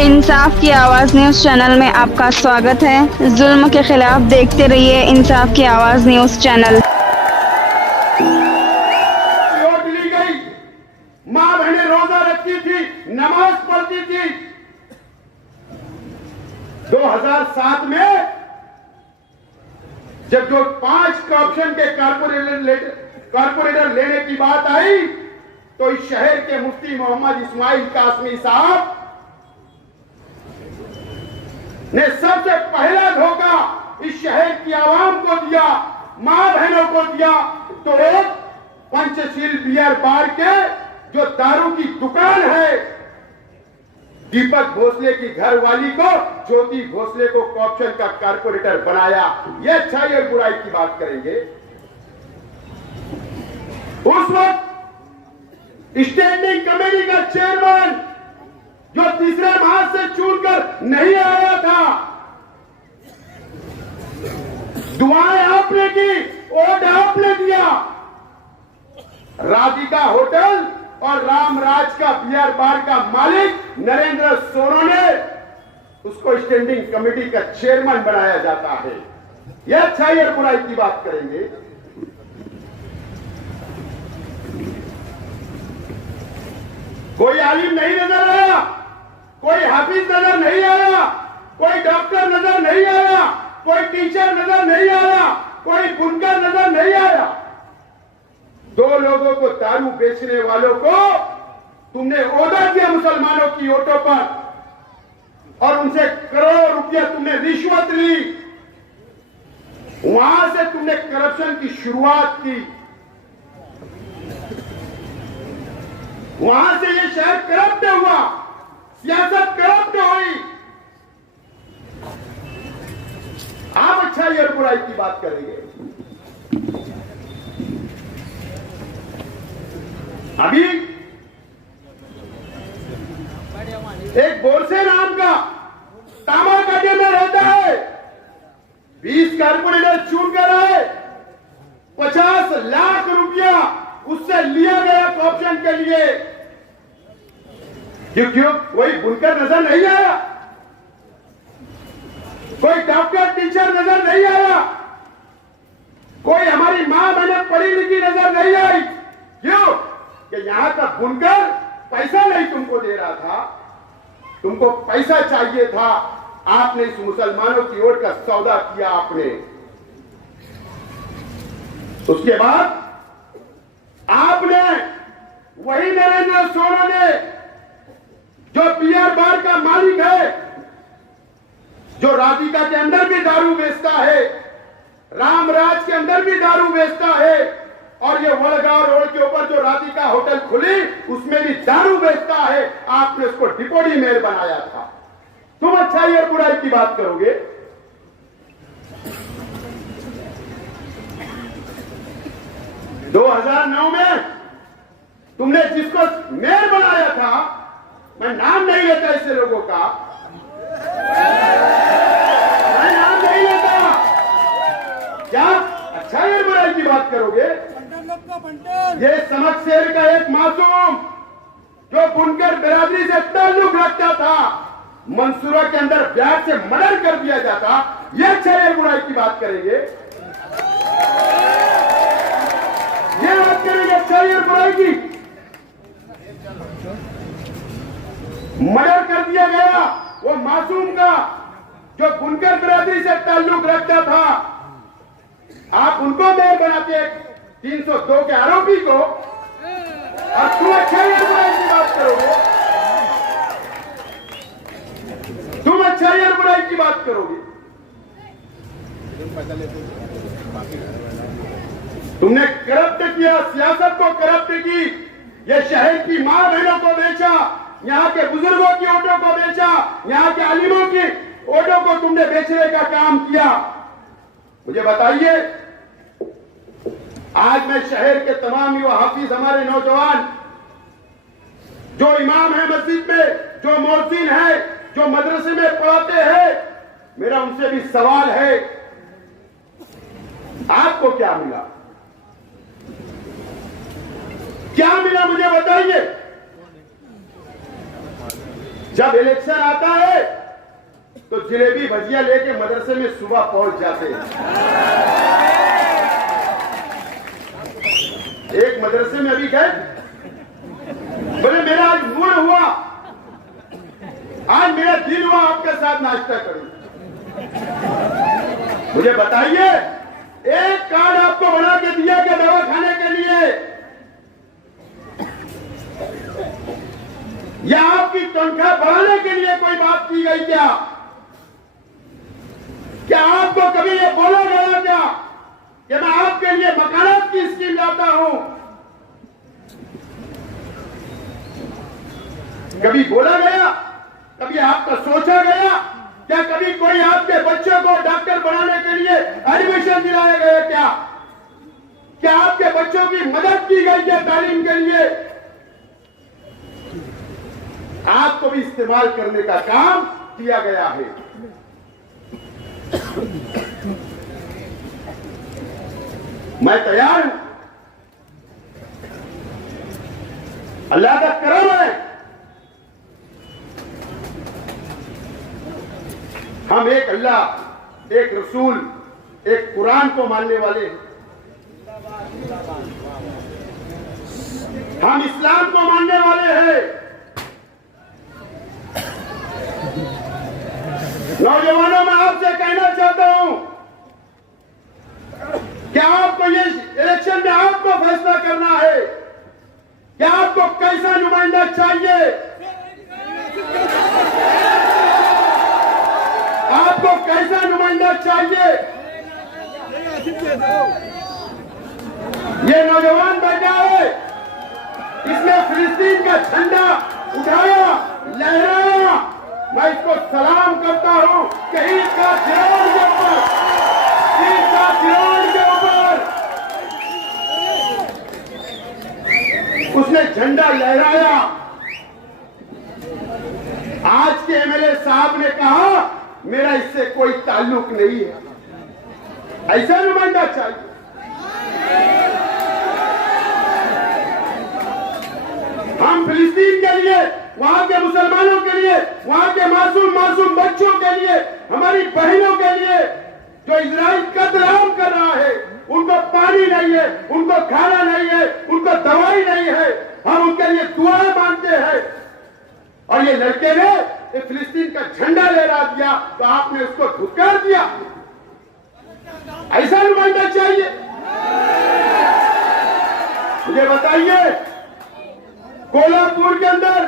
इंसाफ की आवाज news channel में आपका स्वागत है। जुल्म के खिलाफ देखते रहिए इंसाफ की आवाज न्यूज चैनल। वोट ली गई, मां बहनें रोजा रखती थी, नमाज पढ़ती थी। 2007 में जब जो 5 करप्शन के कारपोरेटर लेने की बात आई तो इस शहर के मुफ्ती मोहम्मद इस्माइल कासमी साहब ने सबसे पहला धोखा इस शहर की आवाम को दिया, मां बहनों को दिया। तो एक पंचशील बियर बार के जो दारू की दुकान है, दीपक भोसले की घरवाली को, ज्योति भोसले को करप्शन का कारपोरेटर बनाया। ये अच्छाई और बुराई की बात करेंगे। उस वक्त स्टैंडिंग कमेटी का चेयरमैन जो तीसरे माह से चुनकर नहीं आया था, दुआएं आपने की, वोट आपने दिया। राधिका होटल और रामराज का बियर बार का मालिक नरेंद्र सोनो ने उसको स्टैंडिंग कमेटी का चेयरमैन बनाया जाता है। यह अच्छाई और बुराई की बात करेंगे। कोई आलिम नहीं नजर आया, कोई हाफिज नजर नहीं आया, कोई डॉक्टर नजर नहीं आया, कोई टीचर नजर नहीं आया, कोई बुनकर नजर नहीं आया। 2 लोगों को, दारू बेचने वालों को तुमने ओहदा दिया मुसलमानों की वोटों पर और उनसे करोड़ों रुपया तुमने रिश्वत ली। वहां से तुमने करप्शन की शुरुआत की। वहां से ये शहर करप्ट हुआ, सियासत करप्ट हुई। आप अच्छाई और बुराई की बात करेंगे। अभी एक बोरसे नाम का तामाकाटे में रहता है, 20 कारपोरेटर चुन कर आए, 50 लाख रुपया उससे लिया गया करप्शन के लिए। क्यों कोई बुनकर नजर नहीं आया, कोई डॉक्टर टीचर नजर नहीं आया, कोई हमारी मां बहनें पढ़ी लिखी नजर नहीं आई। क्यों कि यहां का बुनकर पैसा नहीं तुमको दे रहा था, तुमको पैसा चाहिए था। आपने इस मुसलमानों की वोट का सौदा किया आपने। उसके बाद आपने वही नरेंद्र सोनो ने, जो बियर बार का मालिक है, जो राधिका के अंदर भी दारू बेचता है, रामराज के अंदर भी दारू बेचता है, और ये वड़गांव रोड के ऊपर जो राधिका होटल खुली उसमें भी दारू बेचता है। आपने उसको डिपोटी मेयर बनाया था। तुम अच्छाई और बुराई की बात करोगे। दो 2009 में तुमने जिसको मेयर बनाया था, मैं नाम नहीं लेता ऐसे लोगों का, मैं नाम नहीं लेता। क्या अच्छाई और बुराई की बात करोगे। ये समक शेर का एक मासूम जो बुनकर बिरादरी से ताल्लुक रखता था, मंसूरा के अंदर ब्याज से मर्डर कर दिया जाता। ये अच्छाई और बुराई की बात करेंगे। ये बात करेंगे अच्छाई और बुराई की। मर्डर कर दिया गया वो मासूम का जो बुनकर बिरादरी से ताल्लुक रखता था। आप उनको मेयर बनाते 302 के आरोपी को, और तुम अच्छाई और बुराई की बात करोगे। तुम अच्छाई और बुराई की बात करोगे। तुमने करप्ट किया, सियासत को करप्ट की। ये शहर की मां बहनों को बेचा, यहां के बुजुर्गों की वोटों को बेचा, यहां के आलिमों की वोटों को तुमने बेचने का काम किया। मुझे बताइए, आज मैं शहर के तमाम युवा हाफिज, हमारे नौजवान जो इमाम है मस्जिद में, जो मौज़िन है, जो मदरसे में पढ़ाते हैं, मेरा उनसे भी सवाल है, आपको क्या मिला? क्या मिला मुझे बताइए। जब इलेक्शन आता है तो जलेबी भजिया लेके मदरसे में सुबह पहुंच जाते हैं। एक मदरसे में अभी गए, बोले मेरा आज मूड हुआ, आज मेरा दिल हुआ आपके साथ नाश्ता करूं। मुझे बताइए, एक कार्ड आपको बना के दिया क्या दवा खाने के लिए, या आपकी तनख्वाह बढ़ाने के लिए कोई बात की गई क्या? क्या आपको कभी ये बोला गया क्या कि मैं आपके लिए मकानात की स्कीम लाता हूं? कभी बोला गया? कभी आपका सोचा गया? क्या कभी कोई आपके बच्चों को डॉक्टर बनाने के लिए एडमिशन दिलाया गया क्या? क्या आपके बच्चों की मदद की गई है तालीम के लिए? आपको भी इस्तेमाल करने का काम किया गया है। मैं तैयार हूं, अल्लाह का करम है, हम एक अल्लाह, एक रसूल, एक कुरान को मानने वाले हैं। हम इस्लाम को मानने वाले हैं। नौजवानों, मैं आपसे कहना चाहता हूं कि आपको ये इलेक्शन में आपको फैसला करना है कि आपको कैसा नुमाइंदा चाहिए। आपको कैसा नुमाइंदा चाहिए? ये नौजवान बैठा है, इसने फिलिस्तीन का झंडा उठाया, लहराया। मैं इसको सलाम करता हूं कि ईद का ग्राउंड के ऊपर, ईद का ग्राउंड के ऊपर उसने झंडा लहराया। आज के एमएलए साहब ने कहा मेरा इससे कोई ताल्लुक नहीं है। ऐसा नुमाइंदा चाहिए। हम फिलिस्तीन के लिए, वहां के मुसलमानों के लिए, वहां के मासूम बच्चों के लिए, हमारी बहनों के लिए जो इजराइल कत्लेआम कर रहा है, उनको पानी नहीं है, उनको खाना नहीं है, उनको दवाई नहीं है, हम उनके लिए दुआएं मांगते हैं। और ये लड़के ने फिलिस्तीन का झंडा लहरा दिया तो आपने उसको धुतकार दिया। ऐसा नुमाइंदा चाहिए? मुझे बताइए, कोल्हापुर के अंदर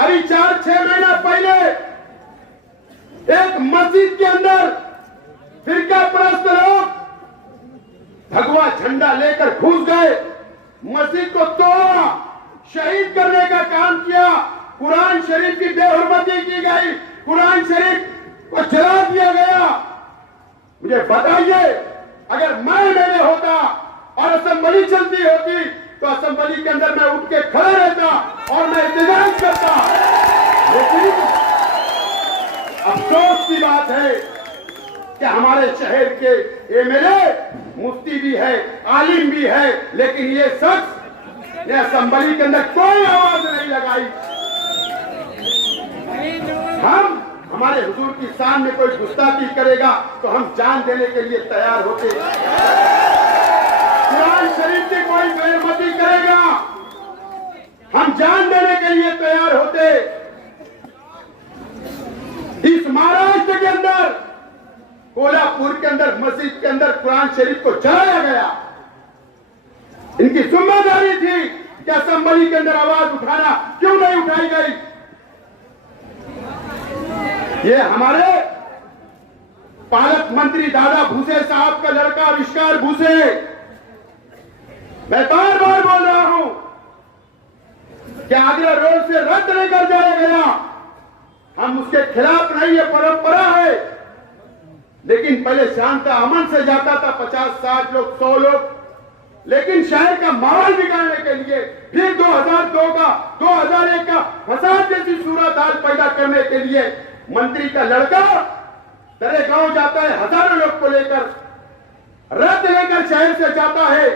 अभी 4-6 महीना पहले एक मस्जिद के अंदर फिरका परस्त लोग भगवा झंडा लेकर घुस गए, मस्जिद को तोड़ा, शहीद करने का काम किया, कुरान शरीफ की बेहुरमती की गई, कुरान शरीफ को जला दिया गया। मुझे बताइए, अगर मैं एमएलए होता और असेंबली चलती होती तो असेंबली के अंदर मैं उठ के खड़ा रहता और मैं एहतजाज करता। लेकिन अफसोस की बात है कि हमारे शहर के एमएलए मुफ्ती भी है, आलिम भी है, लेकिन ये शख्स ने असेंबली के अंदर कोई आवाज नहीं लगाई। हम हमारे हुजूर की शान में कोई गुस्ताखी करेगा तो हम जान देने के लिए तैयार होते। कुरान शरीफ की कोई बेइज्जती करेगा, हम जान देने के लिए तैयार होते। इस महाराष्ट्र के अंदर, कोल्हापुर के अंदर मस्जिद के अंदर कुरान शरीफ को जलाया गया। इनकी जिम्मेदारी थी कि असेंबली के अंदर आवाज उठाना, क्यों नहीं उठाई गई? ये हमारे पालक मंत्री दादा भूसे साहब का लड़का आविष्कार भूसे, मैं बार बार बोल रहा हूं कि आगरा रोड से रद्द नहीं कर जाया गया। हम उसके खिलाफ नहीं, है परंपरा है, लेकिन पहले शांत अमन से जाता था 50-60 लोग, 100 लोग, लेकिन शहर का माहौल बिगाड़ने के लिए फिर 2002 का, 2001 का फसाद जैसी सूरत हाल पैदा करने के लिए मंत्री का लड़का तेरे गांव जाता है, हजारों लोग को लेकर, रद्द लेकर शहर से जाता है।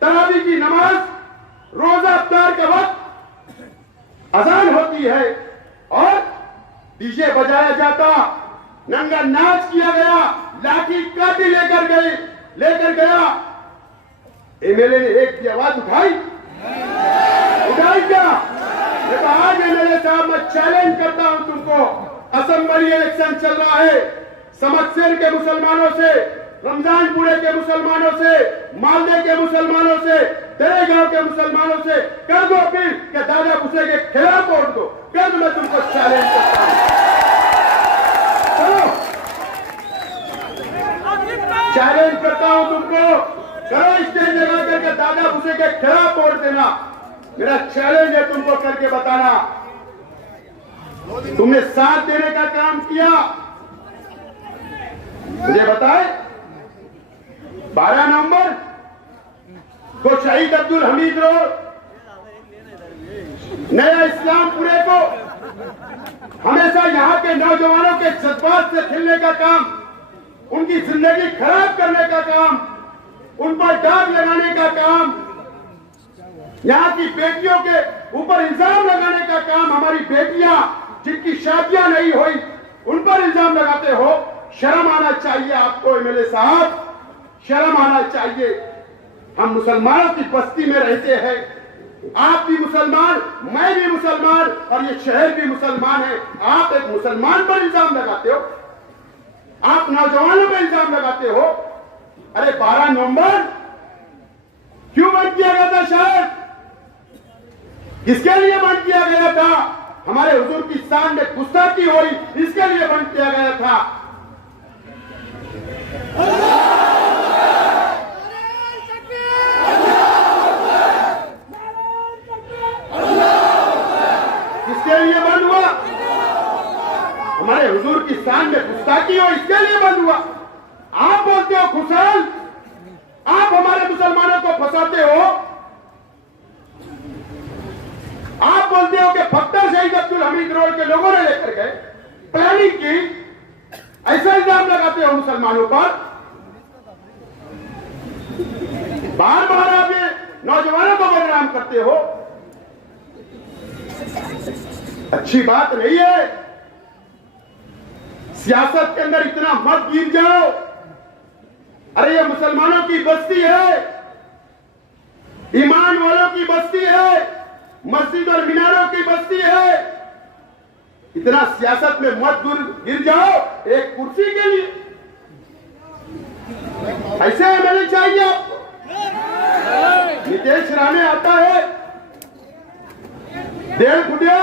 तरावी की नमाज, रोजा अफ्तार के वक्त अजान होती है, और डीजे बजाया जाता, नंगा नाच किया गया, लाठी काटी लेकर गया। एमएलए ने एक की आवाज उठाई क्या? तो आज एमएलए साहब मैं चैलेंज करता हूं तुमको, असेंबली इलेक्शन चल रहा है, समस्या के मुसलमानों से, रमजानपुरे के मुसलमानों से, मालदे के मुसलमानों से, दरेगांव के मुसलमानों से कर दो अपील कि दादा भूसे के खिलाफ वोट दो। कल मैं तुमको चैलेंज करता हूं, चैलेंज करता हूं तुमको, करो स्टेज लगा करके दादा भूसे के खिलाफ वोट देना। मेरा चैलेंज है तुमको करके बताना। तुमने साथ देने का काम किया, मुझे बताए 12 नवंबर को शहीद अब्दुल हमीद रोड, नया इस्लामपुरे को हमेशा यहां के नौजवानों के जज्बात से खेलने का काम, उनकी जिंदगी खराब करने का काम, उन पर दाग लगाने का काम, यहां की बेटियों के ऊपर इल्जाम लगाने का काम, हमारी बेटियां जिनकी शादियां नहीं हुई उन पर इल्जाम लगाते हो। शर्म आना चाहिए आपको एमएलए साहब, शर्म आना चाहिए। हम मुसलमानों की बस्ती में रहते हैं, आप भी मुसलमान, मैं भी मुसलमान और ये शहर भी मुसलमान है। आप एक मुसलमान पर इल्जाम लगाते हो, आप नौजवानों पर इल्जाम लगाते हो। अरे 12 नवंबर क्यों बंद किया गया था शहर? किसके लिए बंद किया गया था? हमारे हुजूर की शान में गुस्ताखी हुई, इसके लिए बंद किया गया था। किसके लिए बंद हुआ? हमारे हुजूर की शान में गुस्ताखी हो, इसके लिए बंद हुआ। आप बोलते हो खुशहाल, आप हमारे मुसलमानों को फंसाते हो। आप बोलते हो कि फत्तर शहीद अब्दुल हमीद रोड के लोगों ने लेकर गए, प्लानिंग की, ऐसा इल्जाम लगाते हो मुसलमानों पर। बार बार आप ये नौजवानों को बदनाम करते हो, अच्छी बात नहीं है। सियासत के अंदर इतना मत गिर जाओ। अरे ये मुसलमानों की बस्ती है, ईमान वालों की बस्ती है, मस्जिद और मीनारों की बस्ती है। इतना सियासत में मत गिर जाओ एक कुर्सी के लिए। ऐसे एमएलए चाहिए आपको? नितेश राणे आता है, 1.5 फुटिया,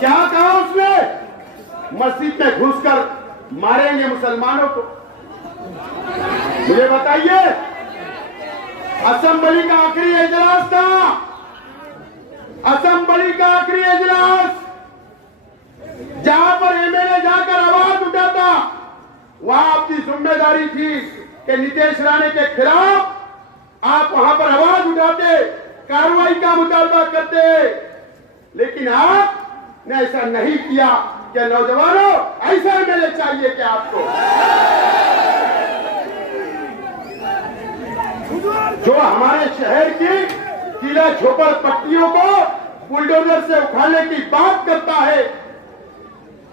क्या कहा उसने? मस्जिद में घुसकर मारेंगे मुसलमानों को। मुझे बताइए, असेंबली का आखिरी इजलास था, असेंबली का आखिरी इजलास, जहां पर एमएलए जाकर आवाज उठाता, वहां आपकी जिम्मेदारी थी कि नितेश राणे के खिलाफ आप वहां पर आवाज उठाते, कार्रवाई का मुतालबा करते। लेकिन आपने ऐसा नहीं किया। क्या नौजवानों, ऐसा एमएलए चाहिए क्या आपको? जो हमारे शहर की किला झोपड़पट्टियों को बुलडोजर से उखाड़ने की बात करता है,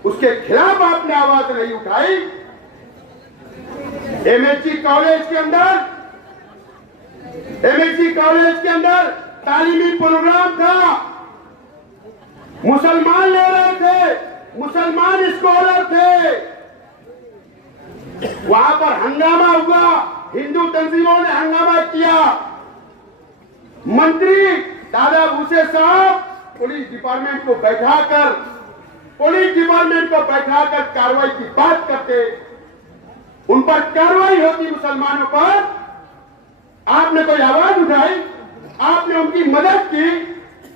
उसके खिलाफ आपने आवाज नहीं उठाई। एमएचसी कॉलेज के अंदर तालीमी प्रोग्राम था, मुसलमान ले रहे थे, मुसलमान स्कॉलर थे, वहां पर हंगामा हुआ, हिंदू तंजीमों ने हंगामा किया। मंत्री दादा भूसे साहब पुलिस डिपार्टमेंट को बैठाकर कार्रवाई की बात करते, उन पर कार्रवाई होती, मुसलमानों पर आपने कोई आवाज उठाई, आपने उनकी मदद की।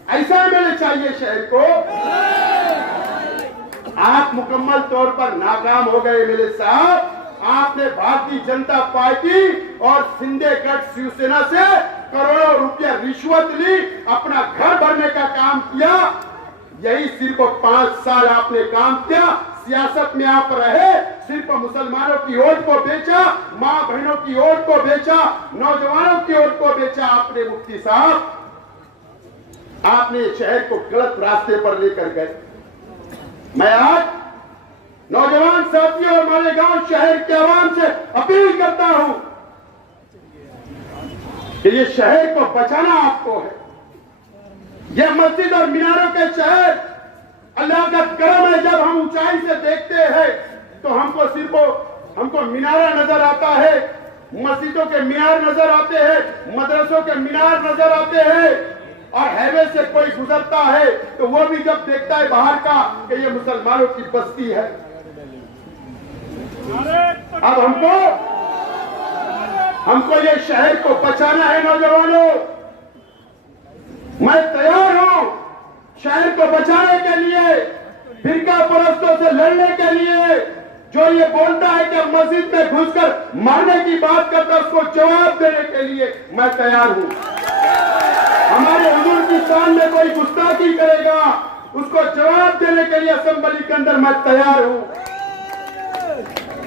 ऐसा एमएलए चाहिए शहर को। आप मुकम्मल तौर पर नाकाम हो गए एमएलए साहब। आपने भारतीय जनता पार्टी और शिंदे गठ शिवसेना से करोड़ों रुपया रिश्वत ली, अपना घर भरने का काम किया। यही सिर्फ 5 साल आपने काम किया, सियासत में आप रहे, सिर्फ मुसलमानों की वोट को बेचा, मां बहनों की वोट को बेचा, नौजवानों की वोट को बेचा आपने। मुफ्ती साहब, आपने शहर को गलत रास्ते पर लेकर गए। मैं आज नौजवान साथियों और हमारे गांव शहर के आवाम से अपील करता हूं कि ये शहर को बचाना आपको है। यह मस्जिद और मीनारों के शहर अल्लाह का करम है। जब हम ऊंचाई से देखते हैं तो हमको मीनारा नजर आता है, मस्जिदों के मीनार नजर आते हैं, मदरसों के मीनार नजर आते हैं, और हाईवे से कोई गुजरता है तो वो भी जब देखता है बाहर का कि ये मुसलमानों की बस्ती है। अब हमको ये शहर को बचाना है। नौजवानों, मैं तैयार हूं शहर को बचाने के लिए, फिरका परस्तों से लड़ने के लिए। जो ये बोलता है कि मस्जिद में घुसकर मारने की बात करता है, उसको जवाब देने के लिए मैं तैयार हूं। हमारे हुजूर की शान में कोई गुस्ताखी करेगा, उसको जवाब देने के लिए असेंबली के अंदर मैं तैयार हूं।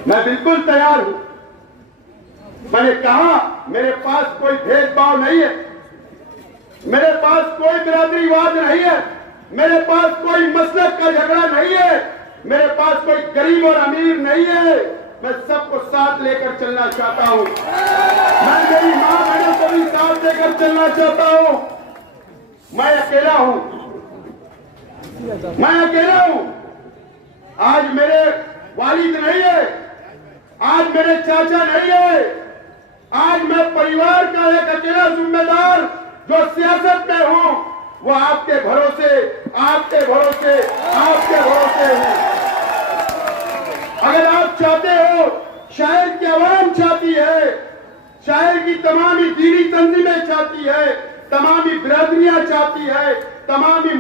मैं बिल्कुल तैयार हूं। मैंने कहा मेरे पास कोई भेदभाव नहीं है, मेरे पास कोई बिरादरीवाद नहीं है, मेरे पास कोई मसलक का झगड़ा नहीं है, मेरे पास कोई गरीब और अमीर नहीं है। मैं सबको साथ लेकर चलना चाहता हूं। मैं मेरी मां बहनों को भी साथ लेकर चलना चाहता हूं। मैं अकेला हूं, मैं अकेला हूं। आज मेरे वालिद नहीं है, आज मेरे चाचा नहीं है, आज मैं परिवार का एक अकेला जिम्मेदार जो सियासत में हूं, वो आपके भरोसे हूं। अगर आप चाहते हो, शहर की आवाम चाहती है, शहर की तमामी दीनी तंजीमें चाहती है, तमामी बिरादरियां चाहती है, तमामी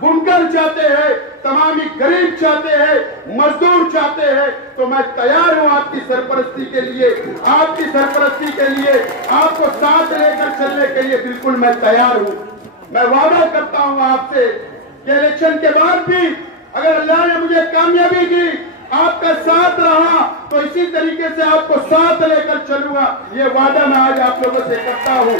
बुनकर चाहते हैं, तमामी गरीब चाहते हैं, मजदूर चाहते हैं, तो मैं तैयार हूं आपकी सरपरस्ती के लिए, आपको साथ लेकर चलने के लिए बिल्कुल मैं तैयार हूं। मैं वादा करता हूं आपसे कि इलेक्शन के बाद भी अगर अल्लाह ने मुझे कामयाबी दी, आपका साथ रहा, तो इसी तरीके से आपको साथ लेकर चलूंगा। ये वादा मैं आज आप लोगों से करता हूं।